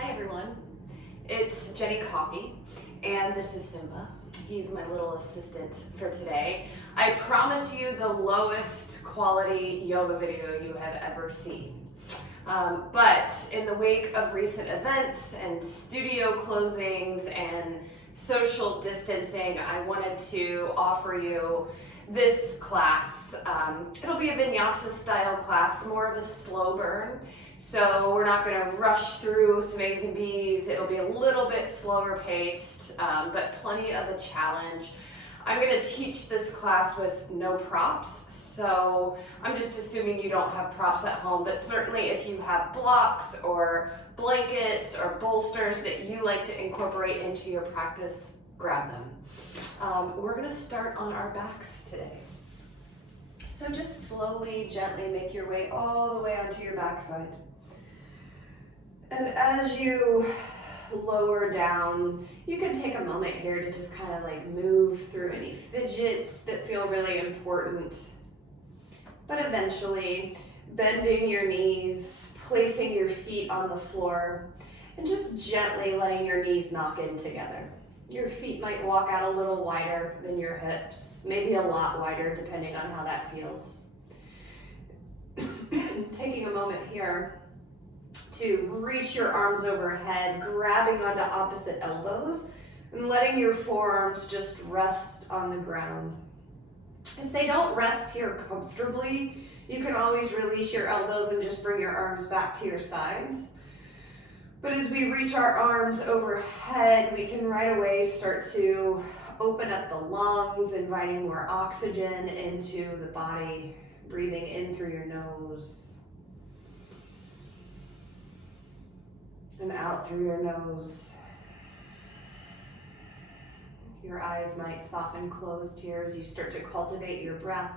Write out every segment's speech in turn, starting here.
Hi everyone, it's Jenny Coffee, and this is Simba. He's my little assistant for today. I promise you the lowest quality yoga video you have ever seen. But in the wake of recent events and studio closings and social distancing, I wanted to offer you this class. It'll be a Vinyasa style class, more of a slow burn. So we're not going to rush through some A's and B's. It'll be a little bit slower paced, but plenty of a challenge. I'm going to teach this class with no props, so I'm just assuming you don't have props at home, but certainly if you have blocks or blankets or bolsters that you like to incorporate into your practice, grab them. We're going to start on our backs today. So just slowly, gently make your way all the way onto your backside. And as you lower down, you can take a moment here to just kind of like move through any fidgets that feel really important. But eventually, bending your knees, placing your feet on the floor, and just gently letting your knees knock in together. Your feet might walk out a little wider than your hips, maybe a lot wider depending on how that feels. Taking a moment here to reach your arms overhead, grabbing onto opposite elbows, and letting your forearms just rest on the ground. If they don't rest here comfortably, you can always release your elbows and just bring your arms back to your sides. But as we reach our arms overhead, we can right away start to open up the lungs, inviting more oxygen into the body, breathing in through your nose and out through your nose. Your eyes might soften closed here as you start to cultivate your breath.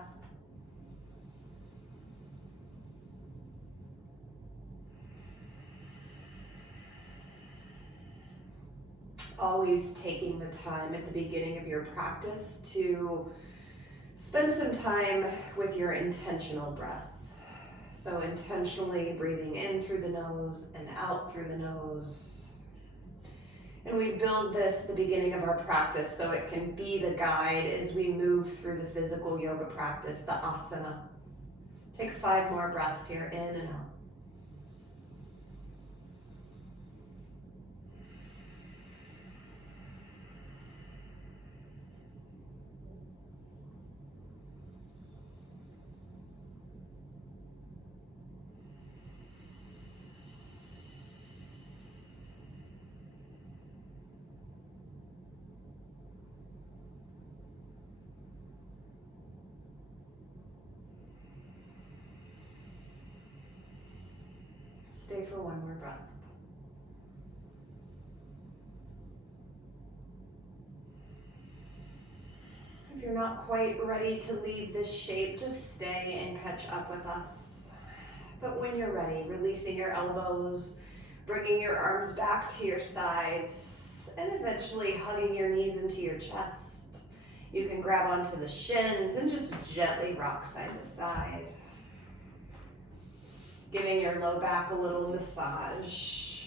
Always taking the time at the beginning of your practice to spend some time with your intentional breath. So intentionally breathing in through the nose and out through the nose. And we build this at the beginning of our practice so it can be the guide as we move through the physical yoga practice, the asana. Take 5 more breaths here, in and out. Stay for 1 more breath. If you're not quite ready to leave this shape, just stay and catch up with us. But when you're ready, releasing your elbows, bringing your arms back to your sides, and eventually hugging your knees into your chest. You can grab onto the shins and just gently rock side to side. Giving your low back a little massage.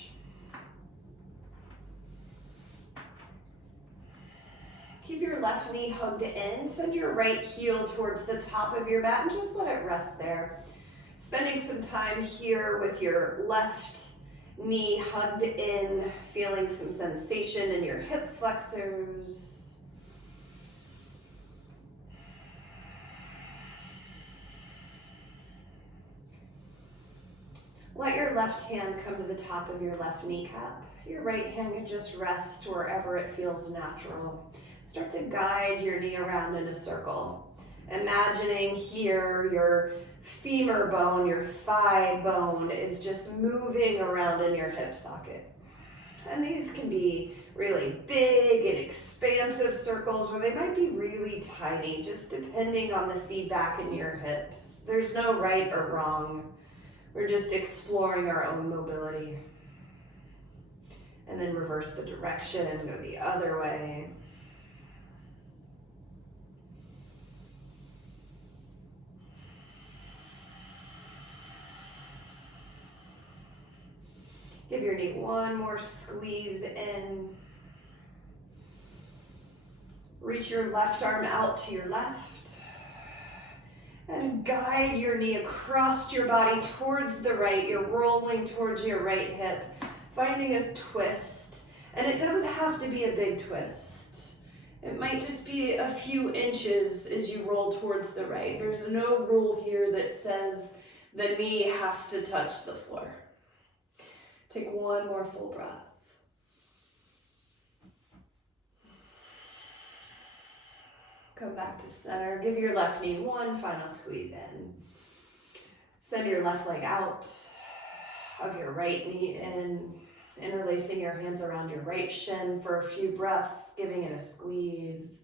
Keep your left knee hugged in. Send your right heel towards the top of your mat and just let it rest there. Spending some time here with your left knee hugged in, feeling some sensation in your hip flexors. Let your left hand come to the top of your left kneecap. Your right hand can just rest wherever it feels natural. Start to guide your knee around in a circle. Imagining here your femur bone, your thigh bone is just moving around in your hip socket. And these can be really big and expansive circles, or they might be really tiny, just depending on the feedback in your hips. There's no right or wrong. We're just exploring our own mobility. And then reverse the direction, go the other way. Give your knee one more squeeze in. Reach your left arm out to your left. And guide your knee across your body towards the right. You're rolling towards your right hip, finding a twist. And it doesn't have to be a big twist. It might just be a few inches as you roll towards the right. There's no rule here that says the knee has to touch the floor. Take one more full breath. Come back to center. Give your left knee one final squeeze in. Send your left leg out. Hug your right knee in. Interlacing your hands around your right shin for a few breaths, giving it a squeeze.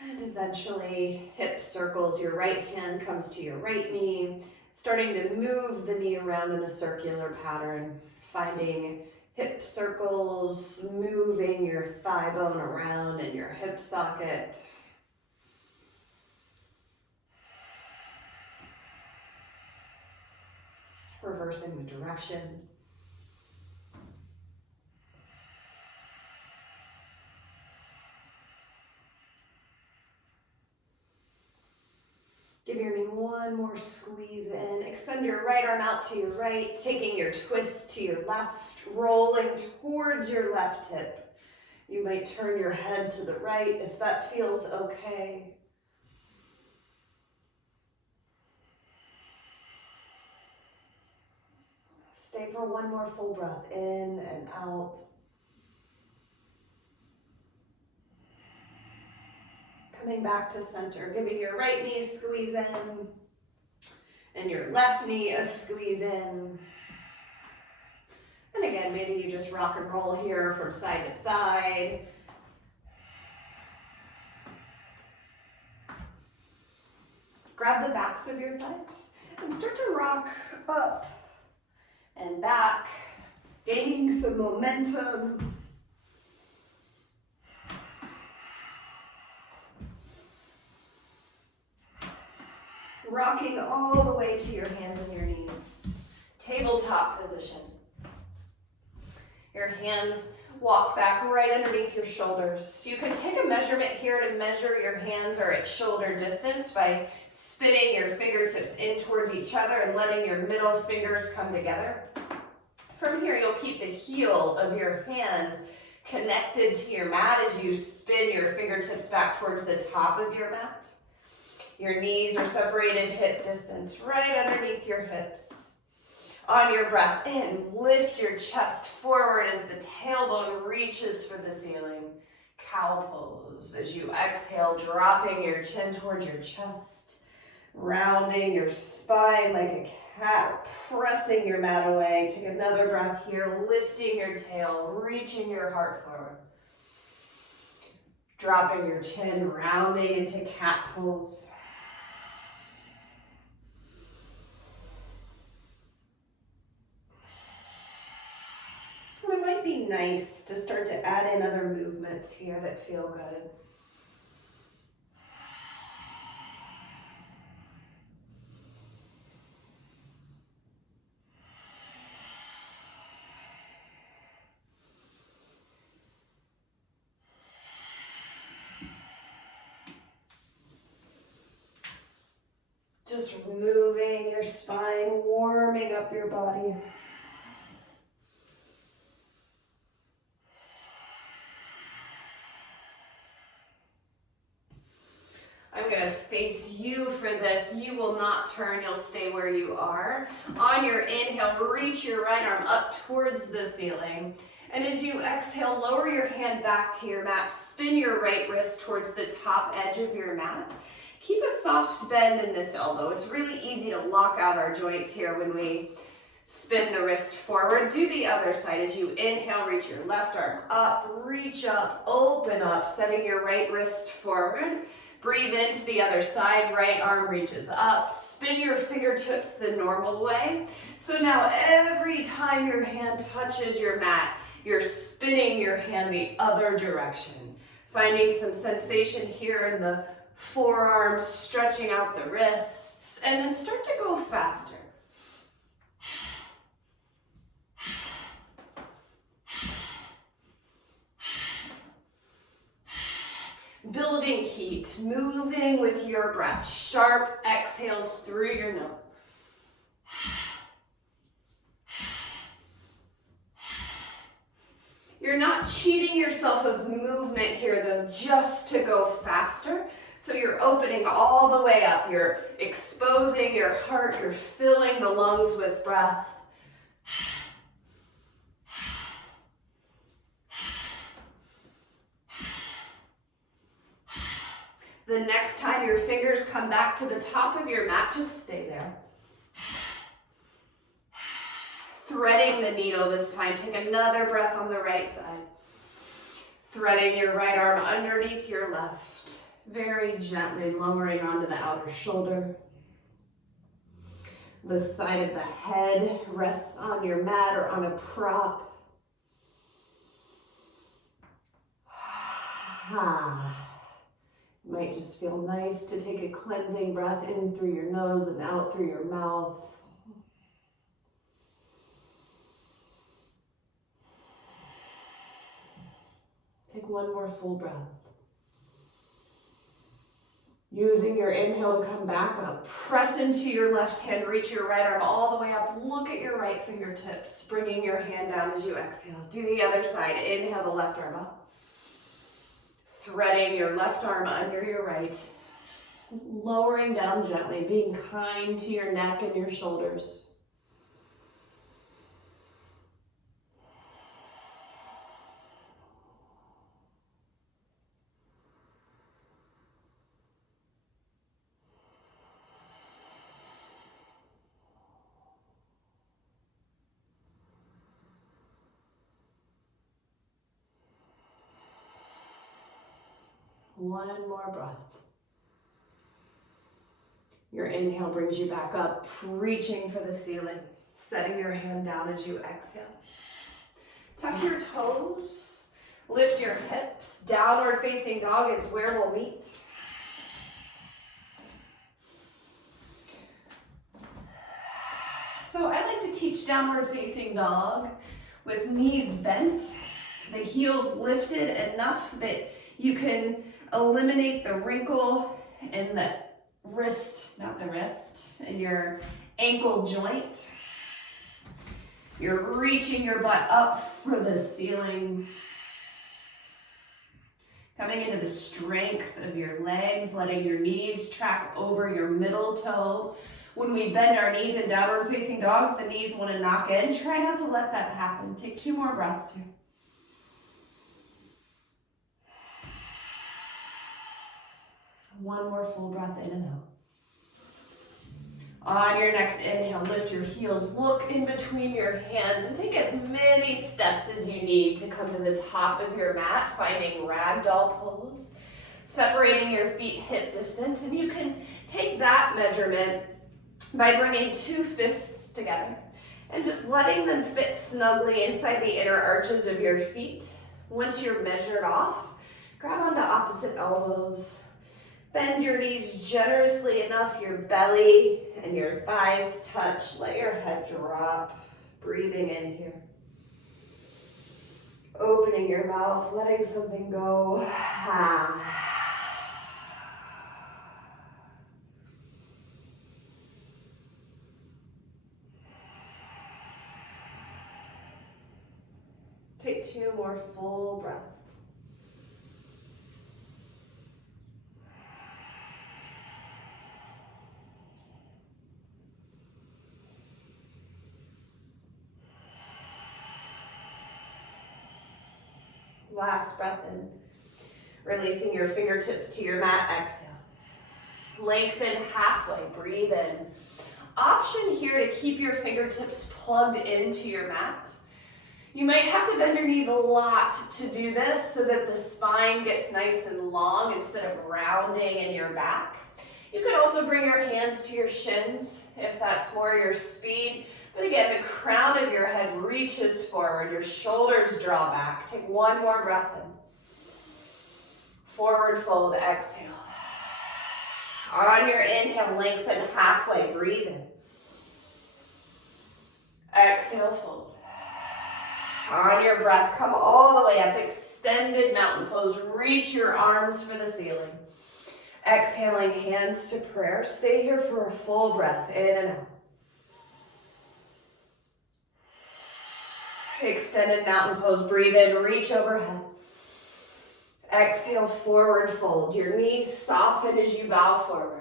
And eventually, hip circles. Your right hand comes to your right knee. Starting to move the knee around in a circular pattern, finding hip circles, moving your thigh bone around in your hip socket. Reversing the direction. Give your knee one more squeeze in. Extend your right arm out to your right, taking your twist to your left, rolling towards your left hip. You might turn your head to the right if that feels okay. Stay for one more full breath, in and out. Coming back to center, giving your right knee a squeeze in, and your left knee a squeeze in. And again, maybe you just rock and roll here from side to side. Grab the backs of your thighs and start to rock up and back, gaining some momentum. Rocking all the way to your hands and your knees. Tabletop position. Your hands walk back right underneath your shoulders. You can take a measurement here to measure your hands are at shoulder distance by spinning your fingertips in towards each other and letting your middle fingers come together. From here, you'll keep the heel of your hand connected to your mat as you spin your fingertips back towards the top of your mat. Your knees are separated hip distance right underneath your hips. On your breath in, lift your chest forward as the tailbone reaches for the ceiling. Cow pose. As you exhale, dropping your chin towards your chest, rounding your spine like a cat, pressing your mat away. Take another breath here, lifting your tail, reaching your heart forward. Dropping your chin, rounding into cat pose. It might be nice to start to add in other movements here that feel good. Just moving your spine, warming up your body. I'm going to face you for this. You will not turn. You'll stay where you are. On your inhale, reach your right arm up towards the ceiling. And as you exhale, lower your hand back to your mat. Spin your right wrist towards the top edge of your mat. Keep a soft bend in this elbow. It's really easy to lock out our joints here when we spin the wrist forward. Do the other side. As you inhale, reach your left arm up, reach up, open up, setting your right wrist forward. Breathe into the other side, right arm reaches up. Spin your fingertips the normal way. So now every time your hand touches your mat, you're spinning your hand the other direction. Finding some sensation here in the forearms, stretching out the wrists, and then start to go faster. Building heat, moving with your breath, sharp exhales through your nose. You're not cheating yourself of movement here though, just to go faster. So you're opening all the way up. You're exposing your heart. You're filling the lungs with breath. The next time your fingers come back to the top of your mat, just stay there. Threading the needle this time. Take another breath on the right side. Threading your right arm underneath your left. Very gently lowering onto the outer shoulder. The side of the head rests on your mat or on a prop. It might just feel nice to take a cleansing breath in through your nose and out through your mouth. Take one more full breath. Using your inhale to come back up. Press into your left hand, reach your right arm all the way up. Look at your right fingertips, bringing your hand down as you exhale. Do the other side. Inhale the left arm up. Threading your left arm under your right. Lowering down gently, being kind to your neck and your shoulders. One more breath. Your inhale brings you back up, reaching for the ceiling, setting your hand down as you exhale. Tuck your toes, lift your hips. Downward facing dog is where we'll meet. So I like to teach downward facing dog with knees bent, the heels lifted enough that you can eliminate the wrinkle in the wrist, not the wrist, in your ankle joint. You're reaching your butt up for the ceiling. Coming into the strength of your legs, letting your knees track over your middle toe. When we bend our knees in downward facing dog, the knees want to knock in. Try not to let that happen. Take 2 more breaths here. One more full breath in and out. On your next inhale, lift your heels, look in between your hands, and take as many steps as you need to come to the top of your mat, finding ragdoll pose, separating your feet hip distance, and you can take that measurement by bringing 2 fists together and just letting them fit snugly inside the inner arches of your feet. Once you're measured off, grab onto opposite elbows. Bend your knees generously enough your belly and your thighs touch. Let your head drop. Breathing in here. Opening your mouth, letting something go. Take 2 more full breaths. Last breath in. Releasing your fingertips to your mat, exhale. Lengthen halfway, breathe in. Option here to keep your fingertips plugged into your mat. You might have to bend your knees a lot to do this so that the spine gets nice and long instead of rounding in your back. You can also bring your hands to your shins if that's more your speed. But again, the crown of your head reaches forward, your shoulders draw back. Take 1 more breath in. Forward fold, exhale. On your inhale, lengthen halfway, breathe in. Exhale, fold. On your breath, come all the way up, extended mountain pose. Reach your arms for the ceiling. Exhaling, hands to prayer. Stay here for a full breath, in and out. Extended mountain pose, breathe in, reach overhead. Exhale, forward fold. Your knees soften as you bow forward.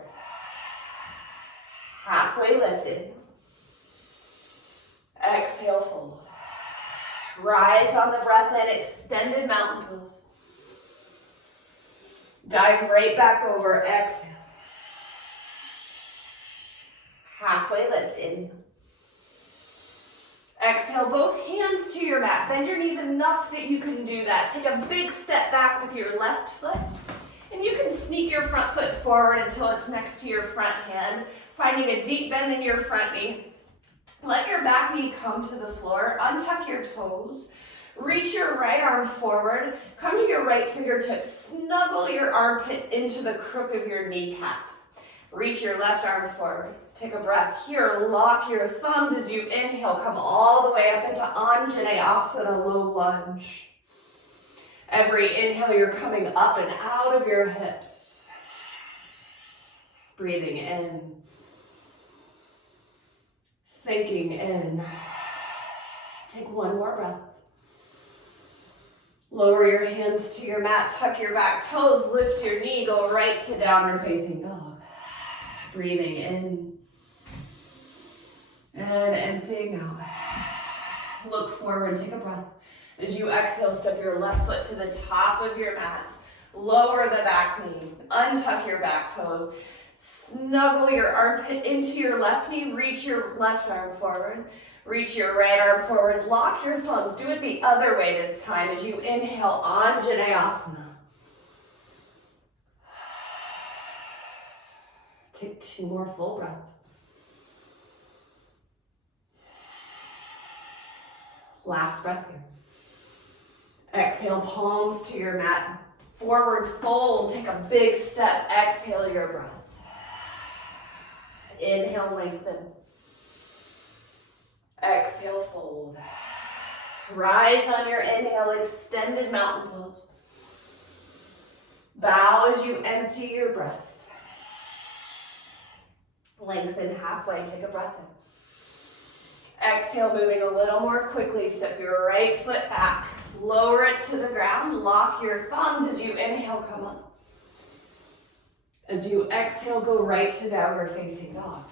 Halfway lifted. Exhale, fold. Rise on the breath in, extended mountain pose. Dive right back over, exhale. Halfway lift, in. Exhale, both hands to your mat. Bend your knees enough that you can do that. Take a big step back with your left foot. And you can sneak your front foot forward until it's next to your front hand, finding a deep bend in your front knee. Let your back knee come to the floor. Untuck your toes. Reach your right arm forward. Come to your right fingertips. Snuggle your armpit into the crook of your kneecap. Reach your left arm forward. Take a breath here. Lock your thumbs as you inhale. Come all the way up into Anjaneyasana, low lunge. Every inhale, you're coming up and out of your hips. Breathing in. Sinking in. Take one more breath. Lower your hands to your mat, tuck your back toes, lift your knee, go right to downward facing dog. Breathing in and emptying out. Look forward, take a breath. As you exhale, step your left foot to the top of your mat. Lower the back knee, untuck your back toes. Snuggle your armpit into your left knee, reach your left arm forward, reach your right arm forward, lock your thumbs. Do it the other way this time as you inhale, Anjaneyasana. Take two more full breaths. Last breath here. Exhale, palms to your mat, forward fold, take a big step, exhale your breath. Inhale, lengthen. Exhale, fold. Rise on your inhale, extended mountain pose. Bow as you empty your breath. Lengthen halfway, take a breath in. Exhale, moving a little more quickly, step your right foot back. Lower it to the ground, lock your thumbs as you inhale, come up. As you exhale, go right to downward facing dog.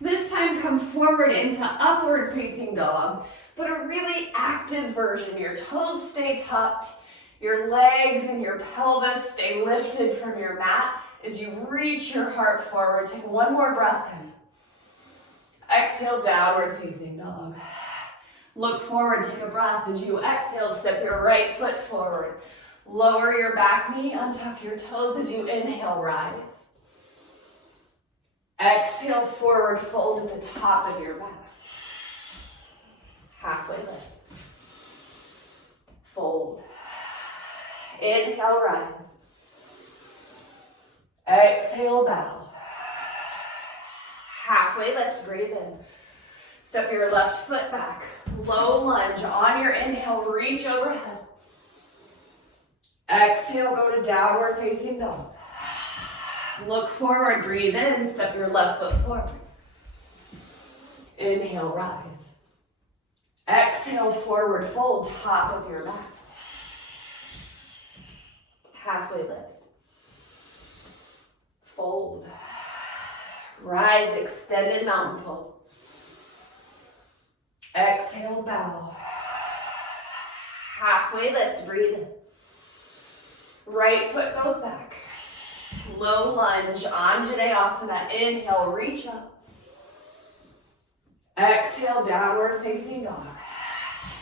This time, come forward into upward facing dog, but a really active version. Your toes stay tucked, your legs and your pelvis stay lifted from your mat as you reach your heart forward. Take one more breath in. Exhale, downward facing dog. Look forward, take a breath. As you exhale, step your right foot forward. Lower your back knee, untuck your toes as you inhale, rise. Exhale, forward fold at the top of your mat. Halfway lift. Fold. Inhale, rise. Exhale, bow. Halfway lift, breathe in. Step your left foot back. Low lunge. On your inhale, reach overhead. Exhale, go to downward facing dog. Look forward, breathe in, step your left foot forward. Inhale, rise. Exhale, forward fold, top of your mat. Halfway lift. Fold. Rise, extended mountain pose. Exhale, bow. Halfway lift, breathe in. Right foot goes back. Low lunge, Anjaneyasana. Inhale, reach up. Exhale, downward facing dog.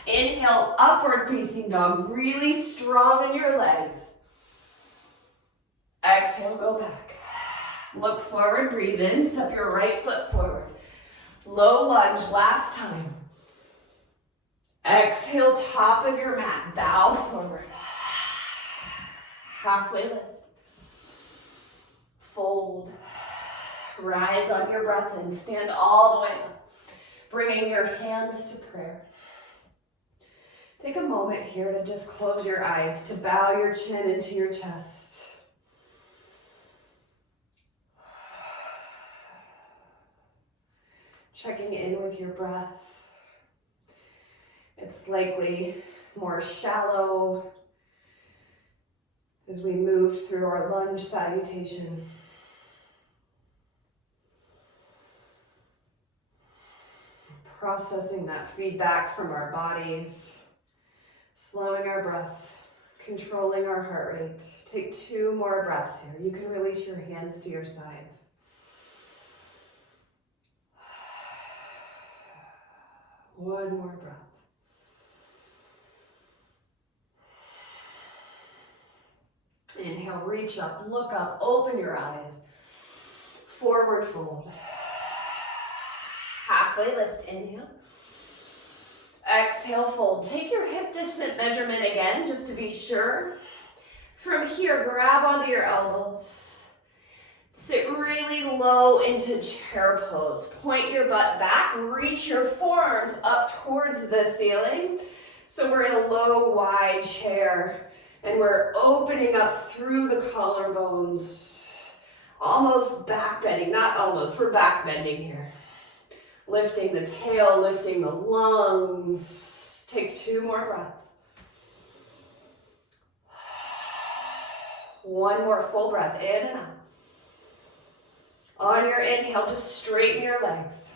Inhale, upward facing dog. Really strong in your legs. Exhale, go back. Look forward, breathe in. Step your right foot forward. Low lunge, last time. Exhale, top of your mat. Bow forward. Halfway lift. Fold. Rise on your breath in. Stand all the way up. Bringing your hands to prayer. Take a moment here to just close your eyes, to bow your chin into your chest. Checking in with your breath. It's likely more shallow as we move through our lunge salutation. Processing that feedback from our bodies, slowing our breath, controlling our heart rate. Take 2 more breaths here. You can release your hands to your sides. One more breath. Inhale, reach up, look up, open your eyes. Forward fold. Halfway lift, inhale. Exhale, fold. Take your hip distance measurement again, just to be sure. From here, grab onto your elbows. Sit really low into chair pose. Point your butt back, reach your forearms up towards the ceiling. So we're in a low, wide chair, and we're opening up through the collarbones. Almost back bending, not almost, we're back bending here. Lifting the tail, lifting the lungs. Take 2 more breaths. One more full breath, in and out. On your inhale, just straighten your legs.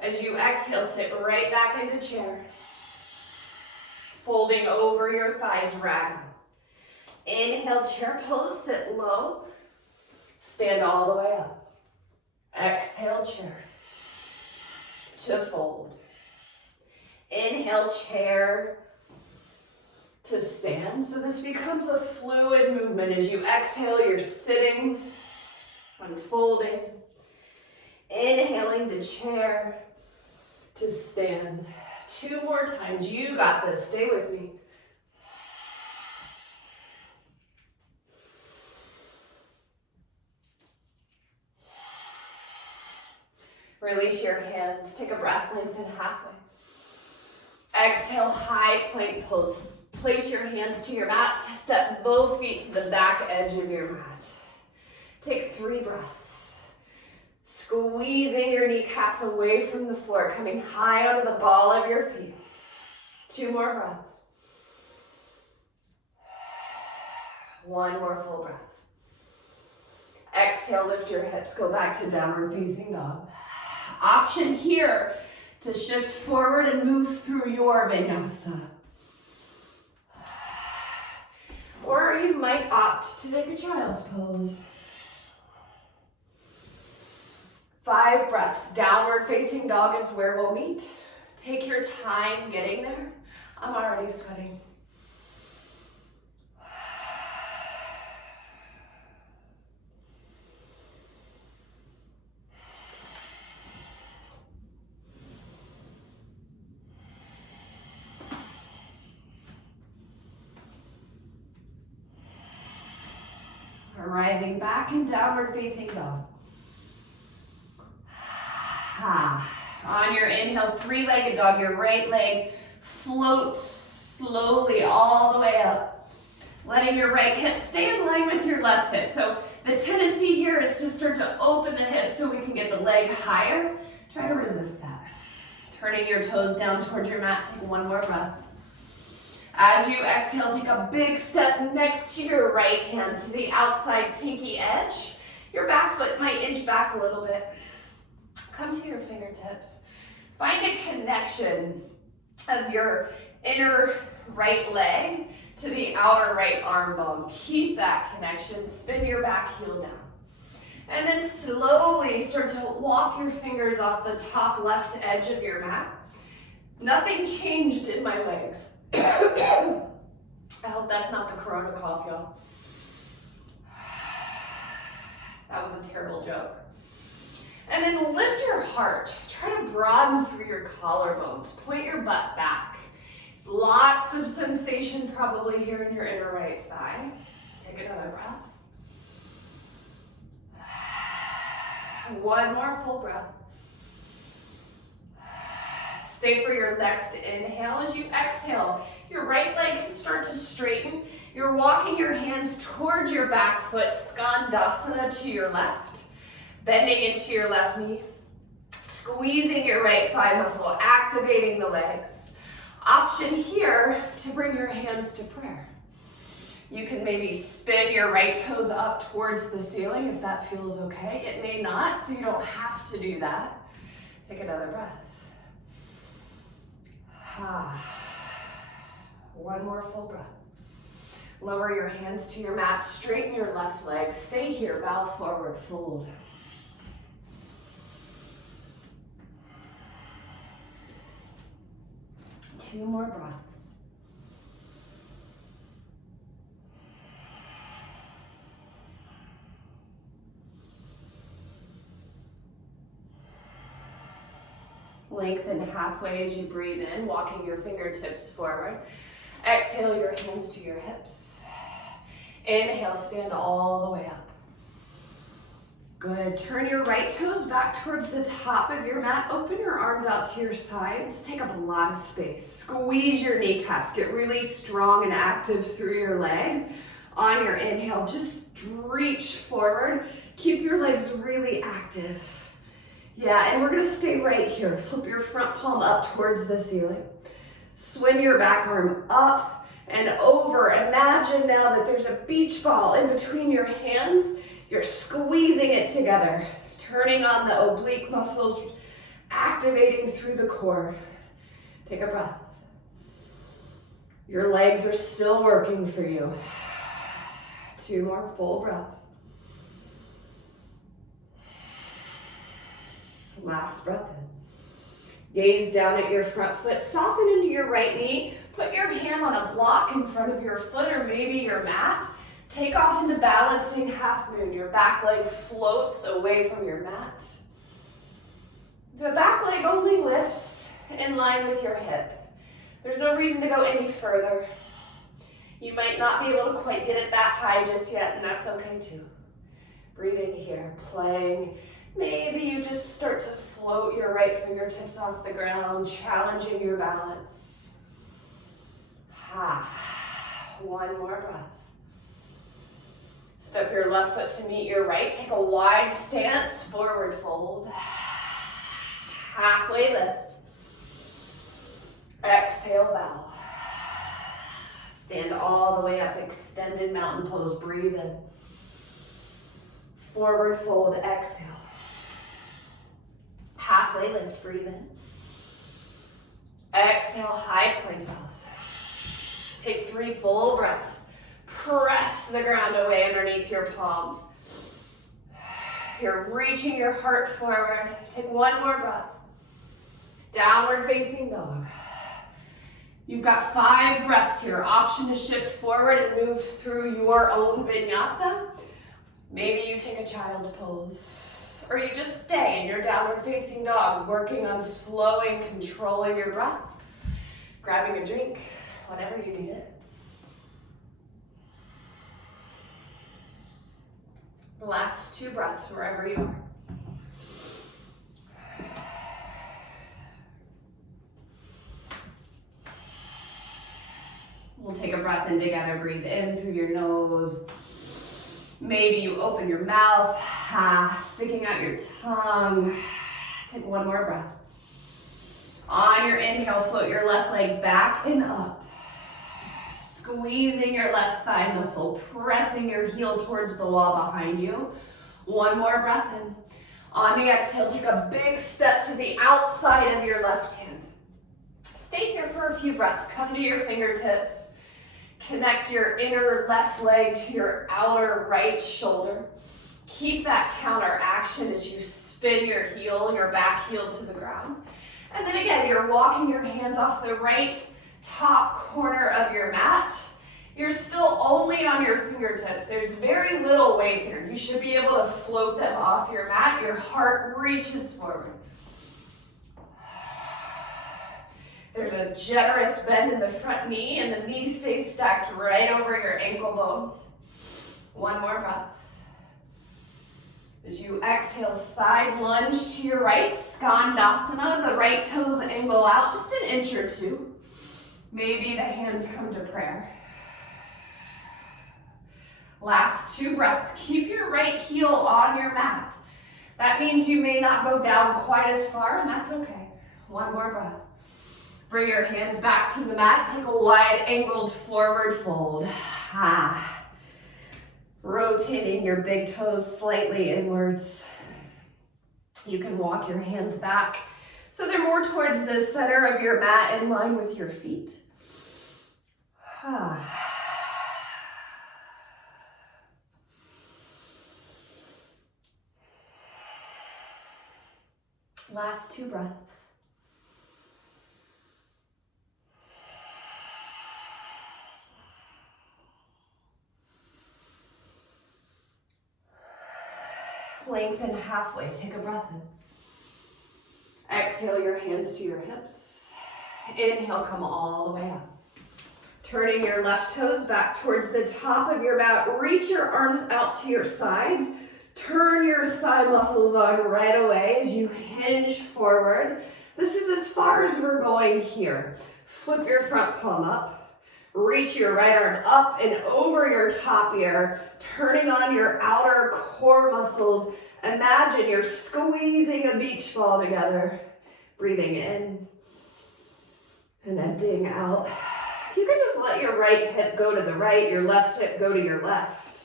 As you exhale, sit right back into chair. Folding over your thighs, ragdoll. Inhale, chair pose, sit low. Stand all the way up. Exhale, chair. To fold. Inhale, chair to stand. So this becomes a fluid movement. As you exhale, you're sitting, unfolding. Inhaling to chair to stand. 2 more times. You got this. Stay with me. Release your hands. Take a breath, lengthen halfway. Exhale, high plank pose. Place your hands to your mat. Step both feet to the back edge of your mat. Take 3 breaths. Squeezing your kneecaps away from the floor, coming high onto the ball of your feet. 2 more breaths. 1 more full breath. Exhale, lift your hips. Go back to downward facing dog. Option here to shift forward and move through your vinyasa. Or you might opt to take a child's pose. 5 breaths. Downward facing dog is where we'll meet. Take your time getting there. I'm already sweating. Arriving back in downward facing dog. On your inhale, 3-legged dog. Your right leg floats slowly all the way up. Letting your right hip stay in line with your left hip. So the tendency here is to start to open the hips so we can get the leg higher. Try to resist that. Turning your toes down towards your mat. Take 1 more breath. As you exhale, take a big step next to your right hand to the outside pinky edge. Your back foot might inch back a little bit. Come to your fingertips. Find a connection of your inner right leg to the outer right arm bone. Keep that connection. Spin your back heel down. And then slowly start to walk your fingers off the top left edge of your mat. Nothing changed in my legs. I hope that's not the corona cough, y'all. That was a terrible joke. And then lift your heart. Try to broaden through your collarbones. Point your butt back. Lots of sensation probably here in your inner right thigh. Take another breath. One more full breath. Stay for your next inhale. As you exhale, your right leg can start to straighten. You're walking your hands towards your back foot, Skandasana to your left. Bending into your left knee. Squeezing your right thigh muscle, activating the legs. Option here to bring your hands to prayer. You can maybe spin your right toes up towards the ceiling if that feels okay. It may not, so you don't have to do that. Take another breath. One more full breath. Lower your hands to your mat, straighten your left leg. Stay here, bow forward, fold. Two more breaths. Lengthen halfway as you breathe in, walking your fingertips forward. Exhale your hands to your hips. Inhale, stand all the way up. Good. Turn your right toes back towards the top of your mat. Open your arms out to your sides. Take up a lot of space. Squeeze your kneecaps. Get really strong and active through your legs. On your inhale, just reach forward. Keep your legs really active. Yeah, and we're gonna stay right here. Flip your front palm up towards the ceiling. Swim your back arm up and over. Imagine now that there's a beach ball in between your hands. You're squeezing it together, turning on the oblique muscles, activating through the core. Take a breath. Your legs are still working for you. Two more full breaths. Last breath in. Gaze down at your front foot, soften into your right knee, put your hand on a block in front of your foot or maybe your mat. Take off into balancing half moon. Your back leg floats away from your mat. The back leg only lifts in line with your hip. There's no reason to go any further. You might not be able to quite get it that high just yet, and that's okay too. Breathing here, playing. Maybe you just start to float your right fingertips off the ground, challenging your balance. One more breath. Step your left foot to meet your right. Take a wide stance, forward fold. Halfway lift. Exhale, bow. Stand all the way up, extended mountain pose. Breathe in. Forward fold, exhale. Halfway lift, breathe in. Exhale, high plank pose. Take 3 full breaths. Press the ground away underneath your palms. You're reaching your heart forward. Take 1 more breath. Downward facing dog. You've got 5 breaths here. Option to shift forward and move through your own vinyasa. Maybe you take a child's pose. Or you just stay in your downward facing dog, working on slowing, controlling your breath. Grabbing a drink, whenever you need it. The last 2 breaths, wherever you are. We'll take a breath in together. Breathe in through your nose. Maybe you open your mouth, sticking out your tongue. Take 1 more breath. On your inhale, float your left leg back and up. Squeezing your left thigh muscle, pressing your heel towards the wall behind you. 1 more breath in. On the exhale, take a big step to the outside of your left hand. Stay here for a few breaths. Come to your fingertips. Connect your inner left leg to your outer right shoulder. Keep that counter action as you spin your heel, your back heel to the ground. And then again, you're walking your hands off the right top corner of your mat. You're still only on your fingertips. There's very little weight there. You should be able to float them off your mat. Your heart reaches forward. There's a generous bend in the front knee, and the knee stays stacked right over your ankle bone. One more breath. As you exhale, side lunge to your right, Skandasana. The right toes angle out just an inch or two. Maybe the hands come to prayer. Last 2 breaths. Keep your right heel on your mat. That means you may not go down quite as far, and that's okay. One more breath. Bring your hands back to the mat. Take a wide angled forward fold. Rotating your big toes slightly inwards. You can walk your hands back so they're more towards the center of your mat in line with your feet. Last 2 breaths. Lengthen halfway, take a breath in. Exhale your hands to your hips. Inhale, come all the way up. Turning your left toes back towards the top of your mat. Reach your arms out to your sides. Turn your thigh muscles on right away as you hinge forward. This is as far as we're going here. Flip your front palm up. Reach your right arm up and over your top ear, turning on your outer core muscles. Imagine you're squeezing a beach ball together. Breathing in and emptying out. You can just let your right hip go to the right, your left hip go to your left.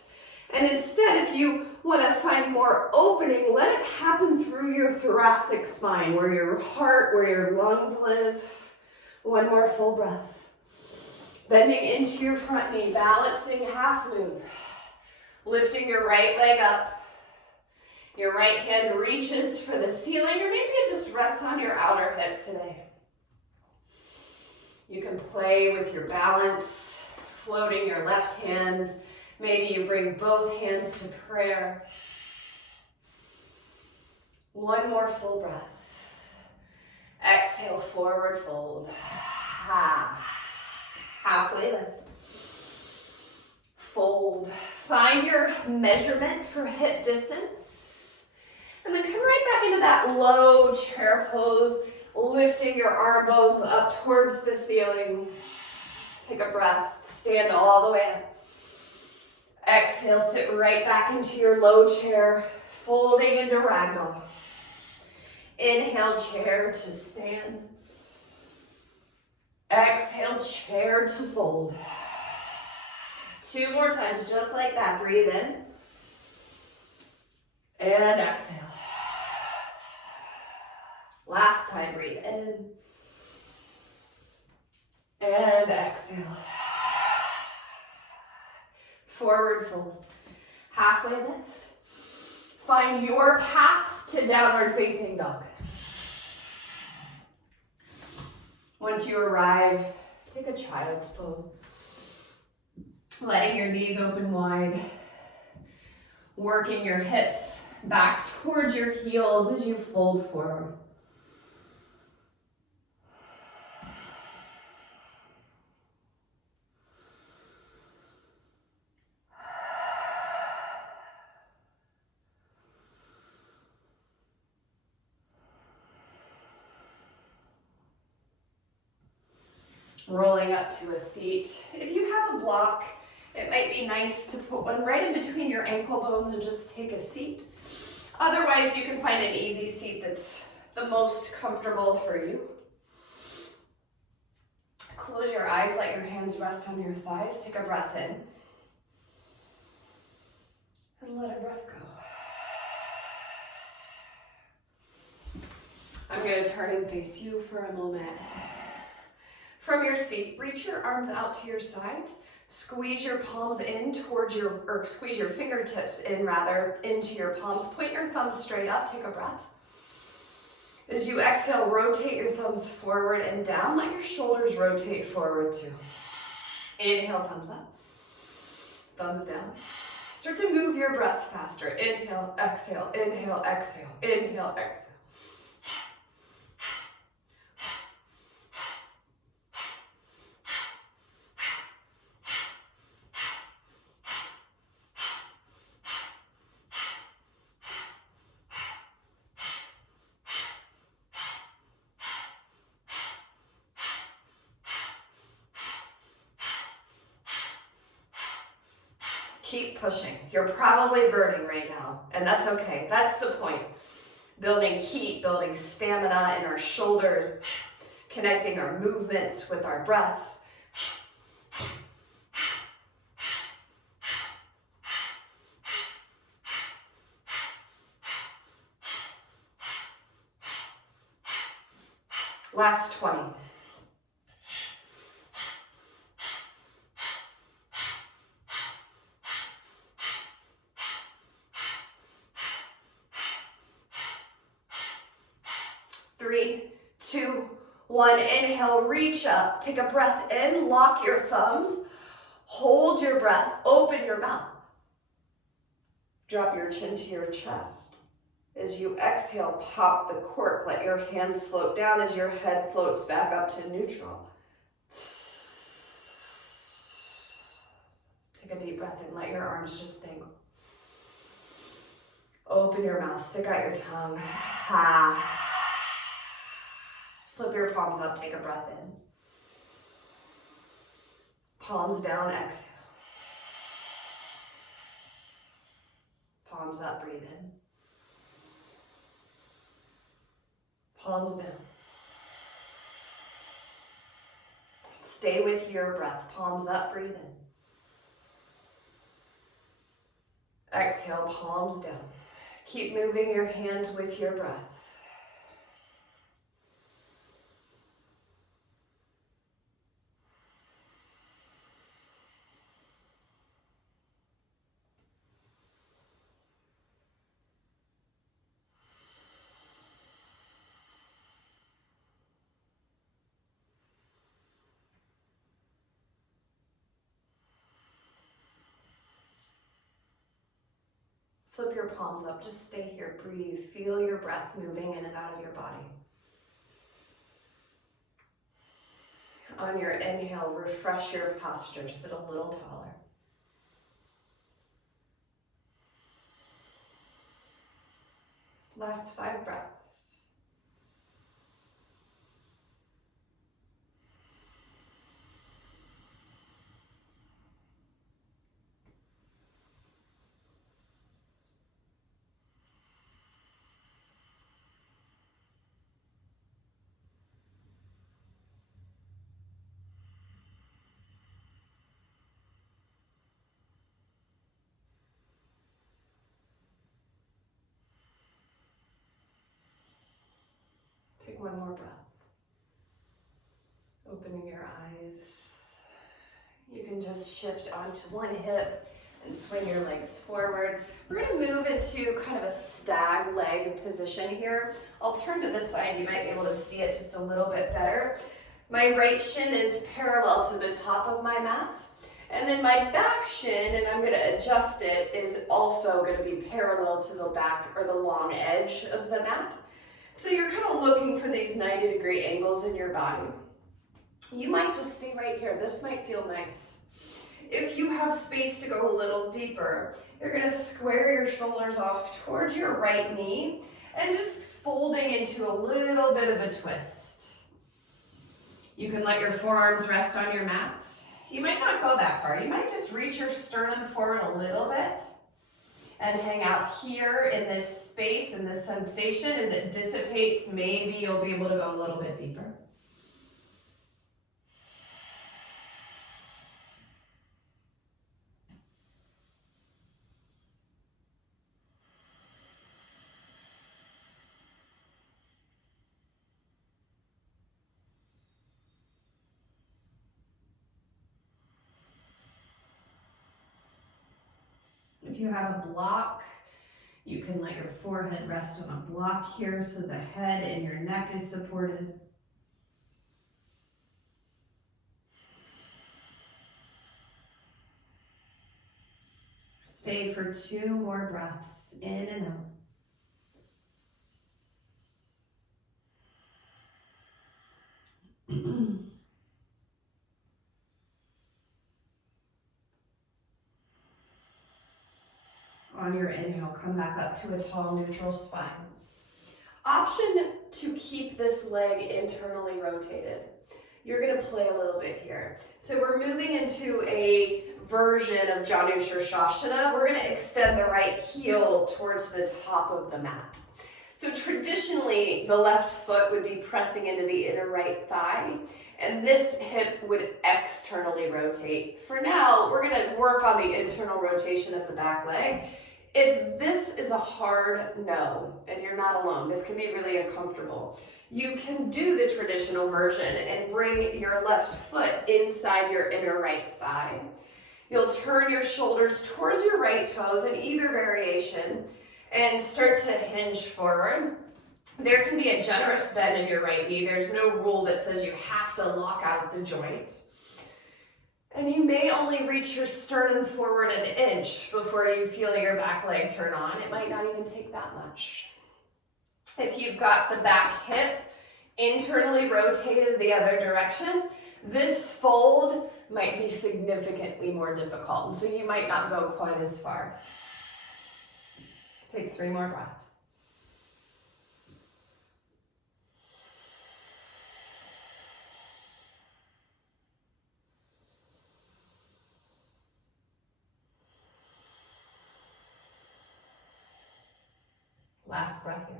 And instead, if you want to find more opening, let it happen through your thoracic spine, where your heart, where your lungs live. One more full breath. Bending into your front knee, balancing half moon. Lifting your right leg up. Your right hand reaches for the ceiling, or maybe it just rests on your outer hip today. You can play with your balance, floating your left hand. Maybe you bring both hands to prayer. One more full breath. Exhale, forward fold. Halfway lift. Fold. Find your measurement for hip distance. And then come right back into that low chair pose, lifting your arm bones up towards the ceiling. Take a breath. Stand all the way up. Exhale, sit right back into your low chair, folding into ragdoll. Inhale, chair to stand. Exhale, chair to fold. 2 more times, just like that. Breathe in. And exhale. Last time, breathe in. And exhale. Forward fold. Halfway lift. Find your path to downward facing dog. Once you arrive, take a child's pose. Letting your knees open wide. Working your hips back towards your heels as you fold forward. Rolling up to a seat. If you have a block, it might be nice to put one right in between your ankle bones and just take a seat. Otherwise, you can find an easy seat that's the most comfortable for you. Close your eyes, let your hands rest on your thighs. Take a breath in. And let a breath go. I'm going to turn and face you for a moment. From your seat, reach your arms out to your sides. Squeeze your palms in towards squeeze your fingertips in rather, into your palms. Point your thumbs straight up, take a breath. As you exhale, rotate your thumbs forward and down. Let your shoulders rotate forward too. Inhale, thumbs up. Thumbs down. Start to move your breath faster. Inhale, exhale, inhale, exhale, inhale, exhale. Keep pushing. You're probably burning right now, and that's okay. That's the point. Building heat, building stamina in our shoulders, connecting our movements with our breath. Last 20. Three, two, one. Inhale, reach up. Take a breath in, lock your thumbs. Hold your breath, open your mouth. Drop your chin to your chest. As you exhale, pop the cork. Let your hands float down as your head floats back up to neutral. Take a deep breath in, let your arms just dangle. Open your mouth, stick out your tongue. Flip your palms up, take a breath in. Palms down, exhale. Palms up, breathe in. Palms down. Stay with your breath. Palms up, breathe in. Exhale, palms down. Keep moving your hands with your breath. Flip your palms up, just stay here, breathe. Feel your breath moving in and out of your body. On your inhale, refresh your posture, sit a little taller. Last 5 breaths. Take one more breath. Opening your eyes. You can just shift onto one hip and swing your legs forward. We're going to move into kind of a stag leg position here. I'll turn to this side. You might be able to see it just a little bit better. My right shin is parallel to the top of my mat. And then my back shin, and I'm going to adjust it, is also going to be parallel to the back or the long edge of the mat. So you're kind of looking for these 90-degree angles in your body. You might just stay right here. This might feel nice. If you have space to go a little deeper, you're going to square your shoulders off towards your right knee and just folding into a little bit of a twist. You can let your forearms rest on your mat. You might not go that far. You might just reach your sternum forward a little bit and hang out here in this space and this sensation. As it dissipates, maybe you'll be able to go a little bit deeper. If you have a block, you can let your forehead rest on a block here so the head and your neck is supported. Stay for 2 more breaths, in and out. On your inhale, come back up to a tall, neutral spine. Option to keep this leg internally rotated. you're gonna play a little bit here. So we're moving into a version of Janu Shirshasana. We're gonna extend the right heel towards the top of the mat. So traditionally, the left foot would be pressing into the inner right thigh, and this hip would externally rotate. For now, we're gonna work on the internal rotation of the back leg. If this is a hard no, and you're not alone, this can be really uncomfortable, you can do the traditional version and bring your left foot inside your inner right thigh. You'll turn your shoulders towards your right toes in either variation and start to hinge forward. There can be a generous bend in your right knee. There's no rule that says you have to lock out the joint. And you may only reach your sternum forward an inch before you feel your back leg turn on. It might not even take that much. If you've got the back hip internally rotated the other direction, this fold might be significantly more difficult, and so you might not go quite as far. Take 3 more breaths. Last breath here.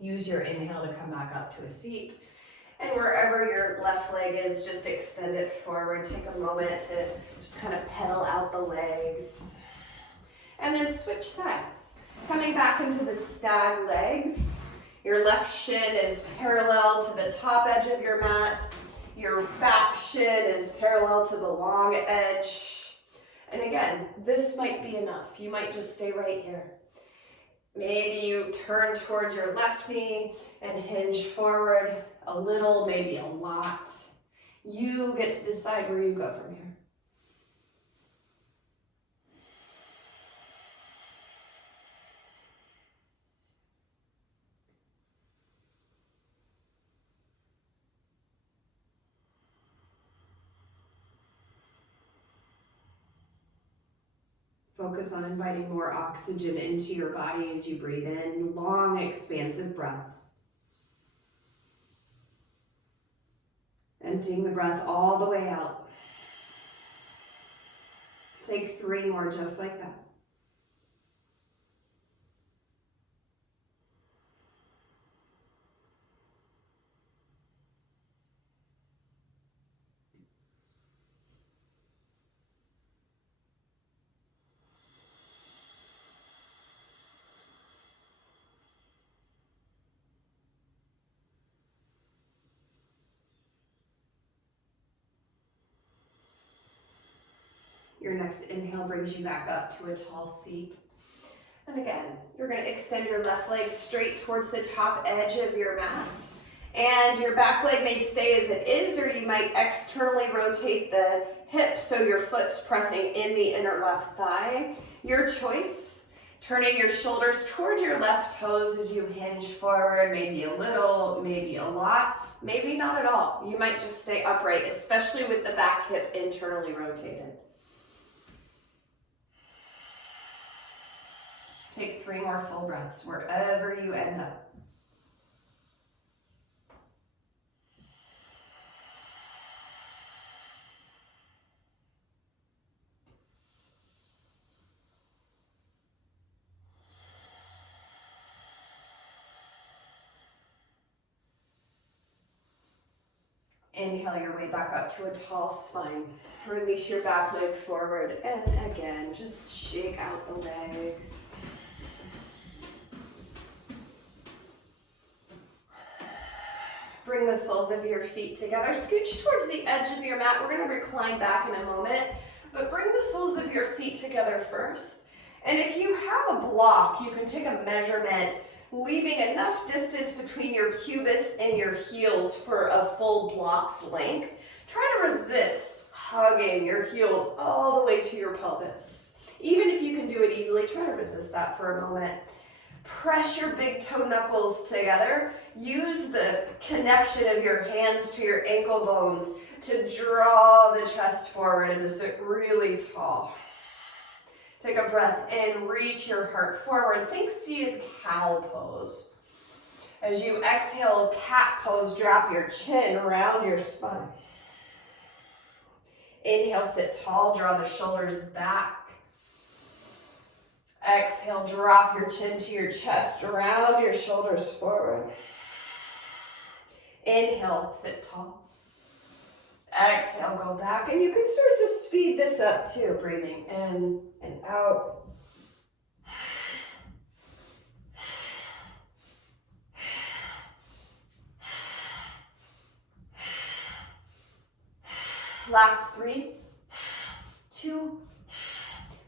Use your inhale to come back up to a seat. And wherever your left leg is, just extend it forward. Take a moment to just kind of pedal out the legs. And then switch sides. Coming back into the stag legs. Your left shin is parallel to the top edge of your mat. Your back shin is parallel to the long edge. And again, this might be enough. You might just stay right here. Maybe you turn towards your left knee and hinge forward a little, maybe a lot. You get to decide where you go from here. Focus on inviting more oxygen into your body as you breathe in, long, expansive breaths. Emptying the breath all the way out. Take 3 more just like that. Your next inhale brings you back up to a tall seat. And again, you're going to extend your left leg straight towards the top edge of your mat. And your back leg may stay as it is, or you might externally rotate the hip so your foot's pressing in the inner left thigh. Your choice. Turning your shoulders towards your left toes as you hinge forward, maybe a little, maybe a lot, maybe not at all. You might just stay upright, especially with the back hip internally rotated. Take 3 more full breaths wherever you end up. Inhale your way back up to a tall spine. Release your back leg forward, and again, just shake out the legs. Bring the soles of your feet together. Scooch towards the edge of your mat. We're going to recline back in a moment, but bring the soles of your feet together first. And if you have a block, you can take a measurement, leaving enough distance between your pubis and your heels for a full block's length. Try to resist hugging your heels all the way to your pelvis. Even if you can do it easily, try to resist that for a moment. Press your big toe knuckles together. Use the connection of your hands to your ankle bones to draw the chest forward and to sit really tall. Take a breath in, reach your heart forward. Think seated cow pose. As you exhale, cat pose, drop your chin around your spine. Inhale, sit tall, draw the shoulders back. Exhale, drop your chin to your chest, round your shoulders forward. Inhale, sit tall. Exhale, go back, and you can start to speed this up too, breathing in and out. Last 3, 2,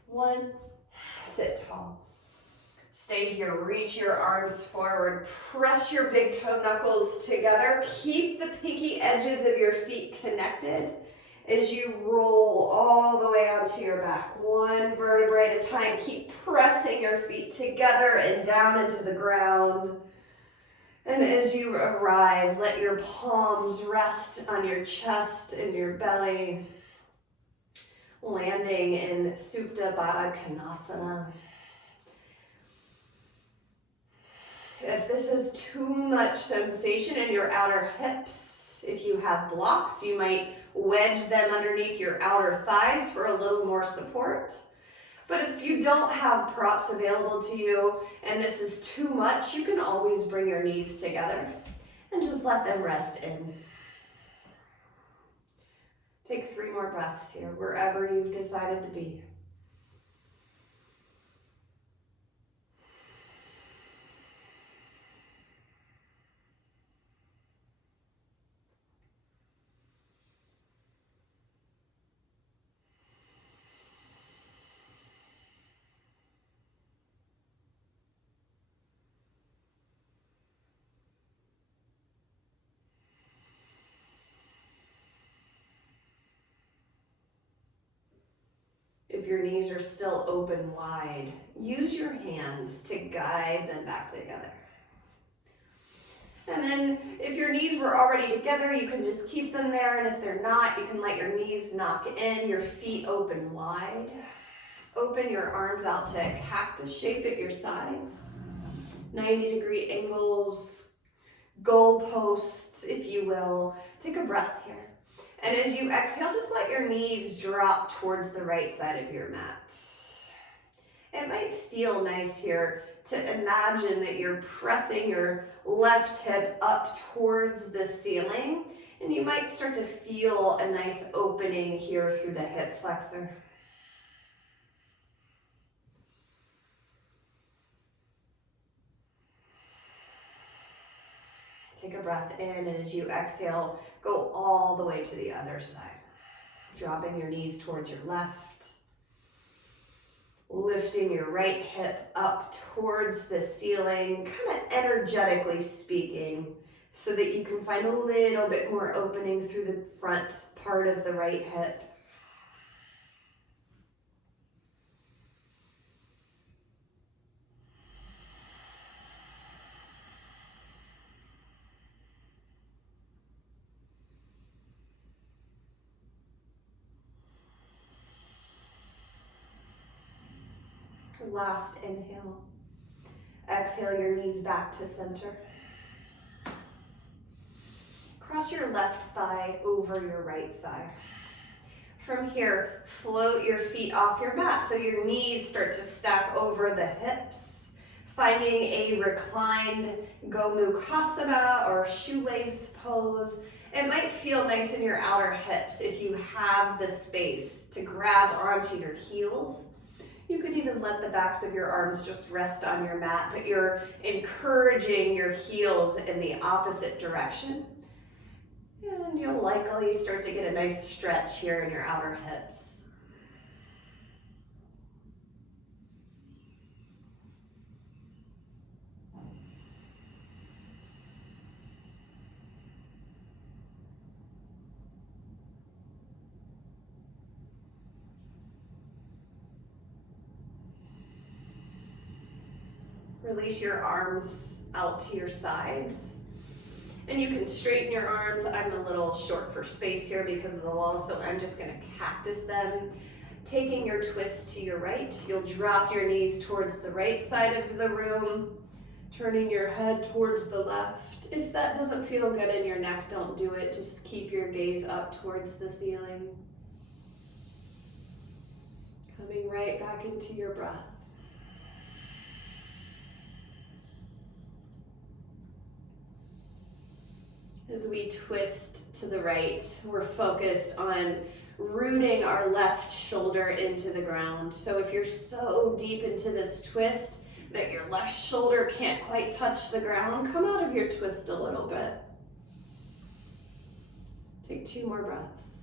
1, sit tall. Stay here, reach your arms forward, press your big toe knuckles together, keep the pinky edges of your feet connected as you roll all the way onto your back. One vertebrae at a time, keep pressing your feet together and down into the ground. And as you arrive, let your palms rest on your chest and your belly, landing in Supta Baddha Konasana. If this is too much sensation in your outer hips, if you have blocks, you might wedge them underneath your outer thighs for a little more support. But if you don't have props available to you and this is too much, you can always bring your knees together and just let them rest in. Take 3 more breaths here, wherever you've decided to be. If your knees are still open wide, use your hands to guide them back together. And then if your knees were already together, you can just keep them there. And if they're not, you can let your knees knock in, your feet open wide. Open your arms out to a cactus shape at your sides. 90-degree angles, goalposts, if you will. Take a breath here. And as you exhale, just let your knees drop towards the right side of your mat. It might feel nice here to imagine that you're pressing your left hip up towards the ceiling, and you might start to feel a nice opening here through the hip flexor. Take a breath in, and as you exhale, go all the way to the other side. Dropping your knees towards your left. Lifting your right hip up towards the ceiling, kind of energetically speaking, so that you can find a little bit more opening through the front part of the right hip. Last inhale. Exhale your knees back to center. Cross your left thigh over your right thigh. From here, float your feet off your mat so your knees start to stack over the hips, finding a reclined Gomukhasana or shoelace pose. It might feel nice in your outer hips if you have the space to grab onto your heels. You can even let the backs of your arms just rest on your mat, but you're encouraging your heels in the opposite direction. And you'll likely start to get a nice stretch here in your outer hips. Release your arms out to your sides. And you can straighten your arms. I'm a little short for space here because of the wall, so I'm just gonna cactus them. Taking your twist to your right, you'll drop your knees towards the right side of the room, turning your head towards the left. If that doesn't feel good in your neck, don't do it. Just keep your gaze up towards the ceiling. Coming right back into your breath. As we twist to the right, we're focused on rooting our left shoulder into the ground. So if you're so deep into this twist that your left shoulder can't quite touch the ground, come out of your twist a little bit. Take 2 more breaths.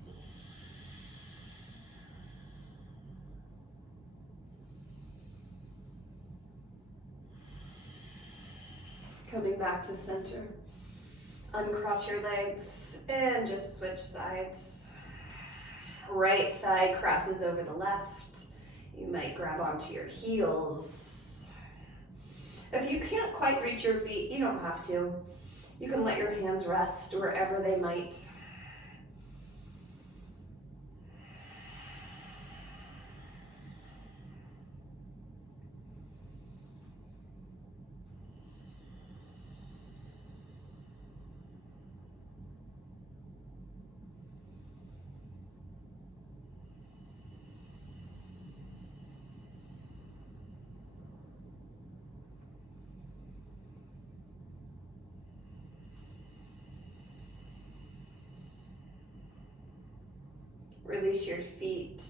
Coming back to center. Uncross your legs and just switch sides. Right thigh crosses over the left. You might grab onto your heels. If you can't quite reach your feet, you don't have to. You can let your hands rest wherever they might. Release your feet.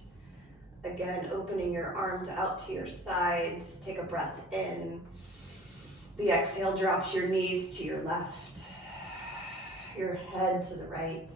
Again, opening your arms out to your sides. Take a breath in. The exhale drops your knees to your left, your head to the right.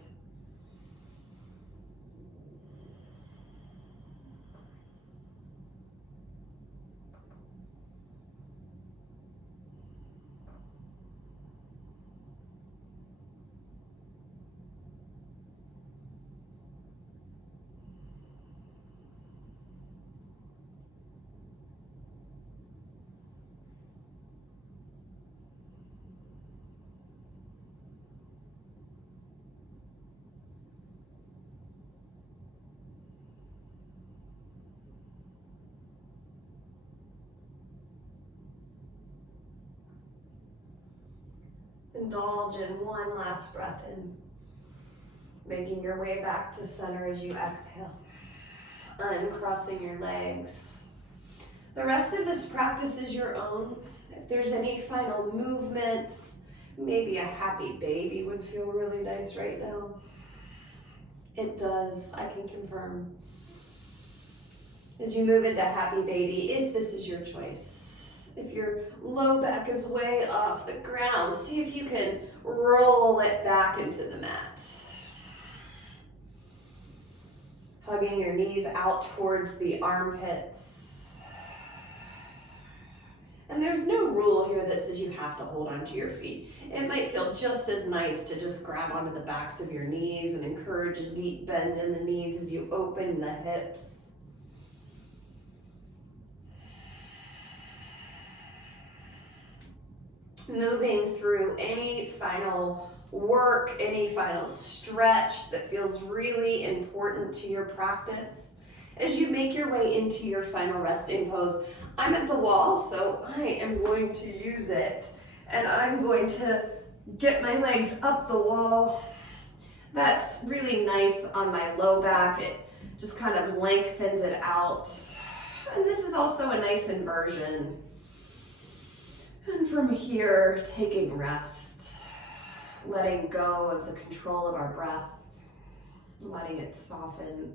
Indulge in one last breath in, making your way back to center as you exhale, uncrossing your legs. The rest of this practice is your own. If there's any final movements, maybe a happy baby would feel really nice right now. It does, I can confirm. As you move into happy baby, if this is your choice, if your low back is way off the ground, see if you can roll it back into the mat. Hugging your knees out towards the armpits. And there's no rule here that says you have to hold onto your feet. It might feel just as nice to just grab onto the backs of your knees and encourage a deep bend in the knees as you open the hips. Moving through any final work, any final stretch that feels really important to your practice. As you make your way into your final resting pose, I'm at the wall, so I am going to use it, and I'm going to get my legs up the wall. That's really nice on my low back. It just kind of lengthens it out. And this is also a nice inversion. And from here, taking rest, letting go of the control of our breath, letting it soften.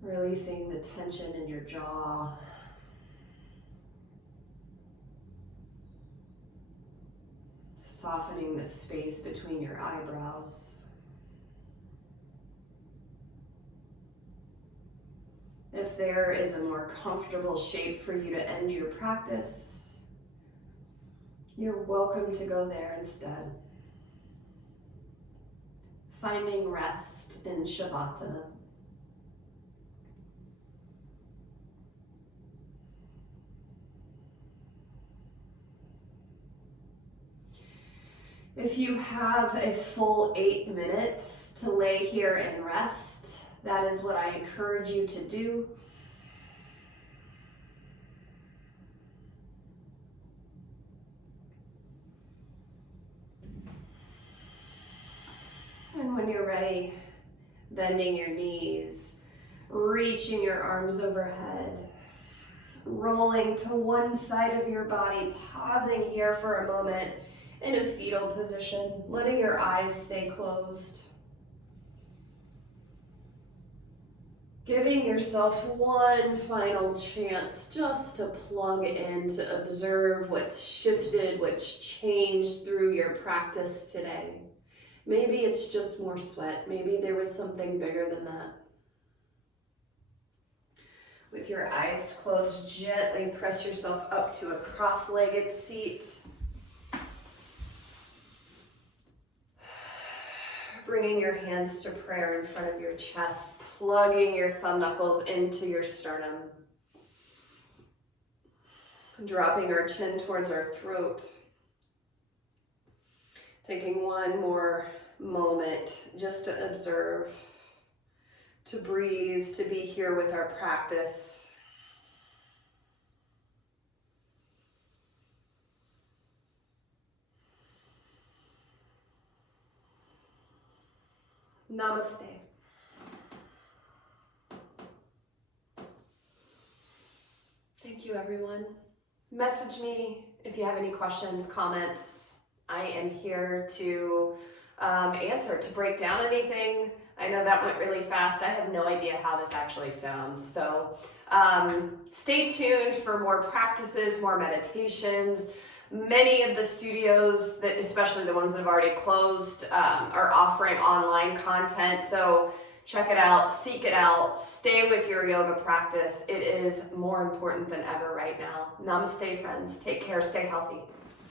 Releasing the tension in your jaw. Softening the space between your eyebrows. If there is a more comfortable shape for you to end your practice, you're welcome to go there instead. Finding rest in Shavasana. If you have a full 8 minutes to lay here and rest, that is what I encourage you to do. And when you're ready, bending your knees, reaching your arms overhead, rolling to one side of your body, pausing here for a moment in a fetal position, letting your eyes stay closed. Giving yourself one final chance just to plug in, to observe what's shifted, what's changed through your practice today. Maybe it's just more sweat. Maybe there was something bigger than that. With your eyes closed, gently press yourself up to a cross-legged seat. Bringing your hands to prayer in front of your chest, plugging your thumb knuckles into your sternum. Dropping our chin towards our throat. Taking one more moment just to observe, to breathe, to be here with our practice. Namaste. Thank you, everyone. Message me if you have any questions, comments. I am here to answer, to break down anything. I know that went really fast. I have no idea how this actually sounds. So stay tuned for more practices, more meditations. Many of the studios, that, especially the ones that have already closed, are offering online content. So check it out, seek it out, stay with your yoga practice. It is more important than ever right now. Namaste, friends. Take care, stay healthy.